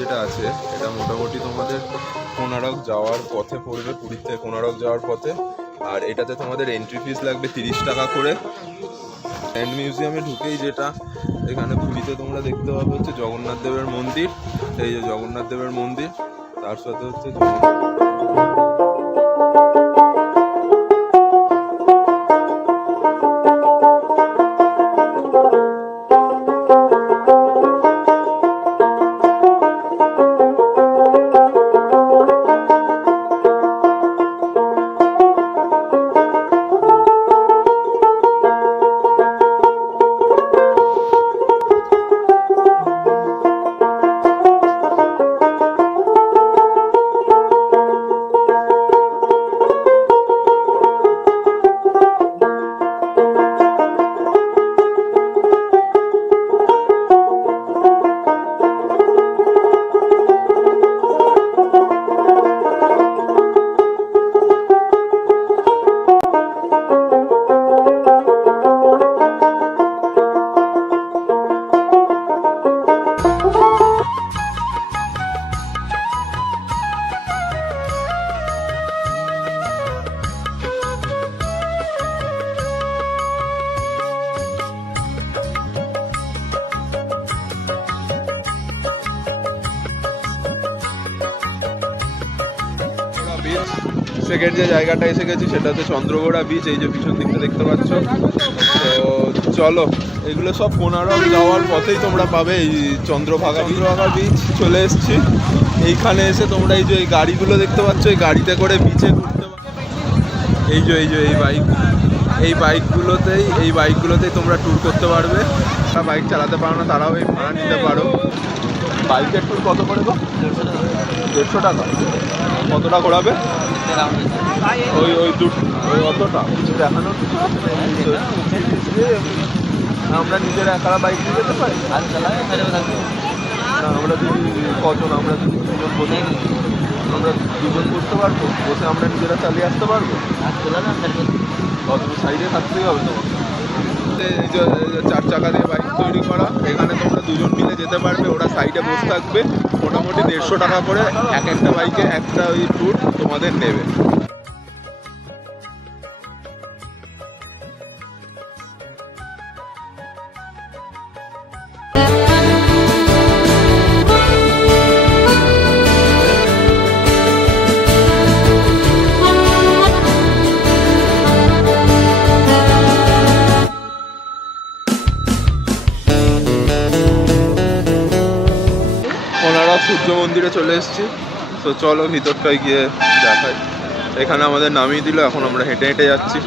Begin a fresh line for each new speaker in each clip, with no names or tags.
যেটা আছে, এটা মোটামুটি তোমাদের কোনারক যাওয়ার পথে পড়বে পুরীতে কোনারক যাওয়ার পথে। আর এটাতে তোমাদের এন্ট্রি ফিস লাগবে তিরিশ টাকা করে। অ্যান্ড মিউজিয়ামে ঢুকেই যেটা, এখানে পুরীতে তোমরা দেখতে পাবে হচ্ছে জগন্নাথ দেবের মন্দির। এই যে জগন্নাথ দেবের মন্দির, তার সাথে হচ্ছে সেকেন্ড যে জায়গাটা এসে গেছি সেটা হচ্ছে চন্দ্রগোড়া বিচ এই যে পিছন দিকটা দেখতে পাচ্ছ। তো চলো এগুলো সব কোনারক যাওয়ার পথেই তোমরা পাবে এই চন্দ্রভাগা চন্দ্রভাগা বিচ চলে এসেছি। এইখানে এসে তোমরা এই যে এই গাড়িগুলো দেখতে পাচ্ছ এই গাড়িতে করে বিচে ঘুরতে এই যে এই যে এই বাইক এই বাইকগুলোতেই এই বাইকগুলোতেই তোমরা ট্যুর করতে পারবে। যারা বাইক চালাতে পারো না তারাও এই ভাড়া নিতে পারো। বাইকের ট্যুর কত করে গো? দেড়শো টাকা। কতটা ঘোরাবে? ওই ওই দু ওই অতটা। কিছু দেখানোর কিছু আছে? না, আমরা নিজেরা একা বাইক নিয়ে যেতে পারি? না আমরা যদি কজন আমরা যদি দুজন বসে আমরা দুজন বসতে পারব বসে আমরা নিজেরা চালিয়ে আসতে পারব? সাইডে থাকতেই হবে তোমার। চার চাকা দিয়ে বাইক তৈরি করা এখানে তোমরা দুজন মিলে যেতে পারবে ওরা সাইডে বসে থাকবে। মোটামুটি দেড়শো টাকা করে এক একটা বাইকে একটা ওই ট্যুর তোমাদের নেবে। সূর্য মন্দিরে চলে এসেছি। তো চলো ভিতরটায় গিয়ে দেখাই। এখানে আমাদের নামিয়ে দিল, এখন আমরা হেঁটে হেঁটে যাচ্ছি।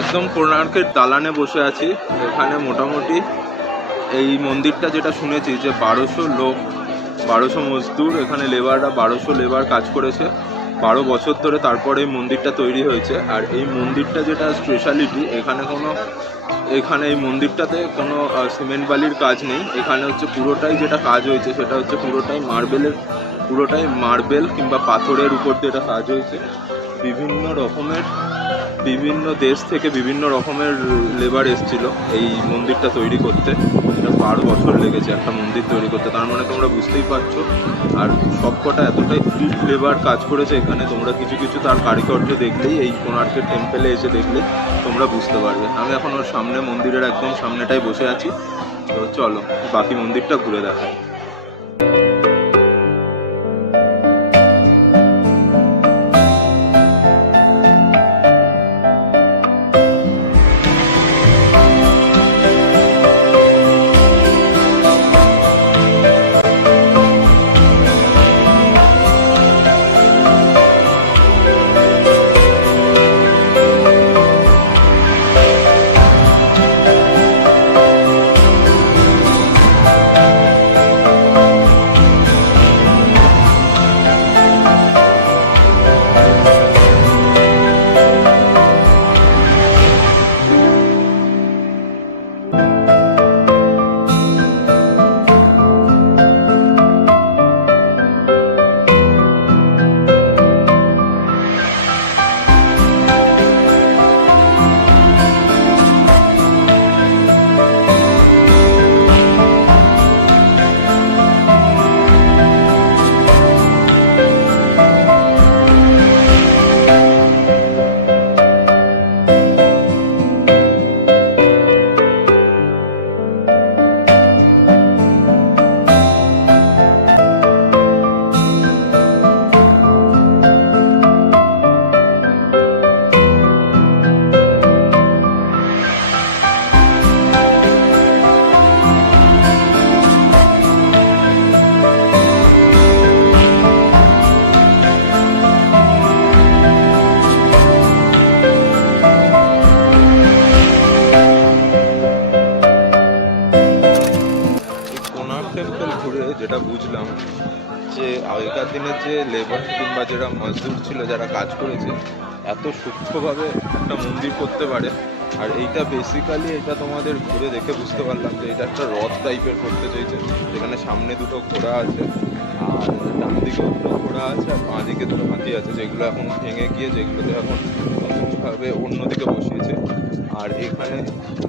একদম কোণার্কের দালানে বসে আছি। এখানে মোটামুটি এই মন্দিরটা যেটা শুনেছি যে বারোশো লোক, বারোশো মজদুর, এখানে লেবাররা বারোশো লেবার কাজ করেছে। বারো বছর ধরে তারপরে এই মন্দিরটা তৈরি হয়েছে। আর এই মন্দিরটা যেটা স্পেশালিটি এখানে কোনো, এখানে এই মন্দিরটাতে কোনো সিমেন্ট বালির কাজ নেই। এখানে হচ্ছে পুরোটাই যেটা কাজ হয়েছে, সেটা হচ্ছে পুরোটাই মার্বেলের পুরোটাই মার্বেল কিংবা পাথরের উপর দিয়ে এটা কাজ হয়েছে। বিভিন্ন রকমের, বিভিন্ন দেশ থেকে বিভিন্ন রকমের লেবার এসেছিল এই মন্দিরটা তৈরি করতে। এটা বারো বছর লেগেছে একটা মন্দির তৈরি করতে। তার মানে তোমরা বুঝতেই পারছ। আর সবকটা এতটাই লেবার কাজ করেছে এখানে। তোমরা কিছু কিছু তার কারিগর্য দেখলেই, এই কোণার্কের টেম্পেলে এসে দেখলে তোমরা বুঝতে পারবে। আমি এখন ওর সামনে মন্দিরের একদম সামনেটাই বসে আছি। তো চলো, বাকি মন্দিরটা ঘুরে দেখাই। আগেকার দিনের যে লেবার কিংবা যারা মজদুর ছিল, যারা কাজ করেছে, এত সূক্ষ্মভাবে একটা মন্দির করতে পারে। আর এইটা বেসিক্যালি এটা তোমাদের ঘুরে দেখে বুঝতে পারলাম যে এটা একটা রথ টাইপের করতে চাইছে। যেখানে সামনে দুটো ঘোড়া আছে, আর ডান দিকেও দুটো ঘোড়া আছে, আর বাঁ দিকে দুটো হাতি আছে, যেগুলো এখন ভেঙে গিয়ে, যেগুলোতে এখন নতুনভাবে অন্যদিকে বসিয়েছে। আর এখানে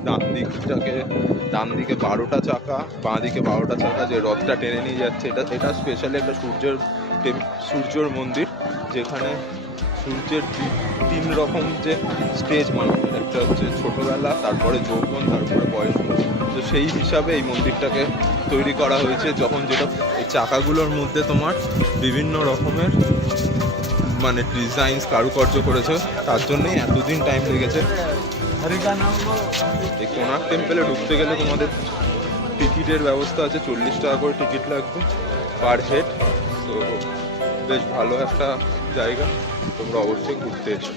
ডান দিকটাকে ডান দিকে বারোটা চাকা বাঁ দিকে বারোটা চাকা যে রথটা টেনে নিয়ে যাচ্ছে, এটা এটা স্পেশালি একটা সূর্যের সূর্যর মন্দির, যেখানে সূর্যের তিন রকম যে স্টেজ মানুষের একটা হচ্ছে ছোটোবেলা, তারপরে যৌবন, তারপরে বয়স। তো সেই হিসাবে এই মন্দিরটাকে তৈরি করা হয়েছে, যখন যেটা এই চাকাগুলোর মধ্যে তোমার বিভিন্ন রকমের মানে ডিজাইনস কারুকার্য করেছে, তার জন্যই এতদিন টাইম লেগেছে। এই কোনার টেম্পেলে ঢুকতে গেলে তোমাদের টিকিটের ব্যবস্থা আছে, চল্লিশ টাকা করে টিকিট লাগবে পার হেড তো বেশ ভালো একটা জায়গা, তোমরা অবশ্যই ঘুরতে এসো।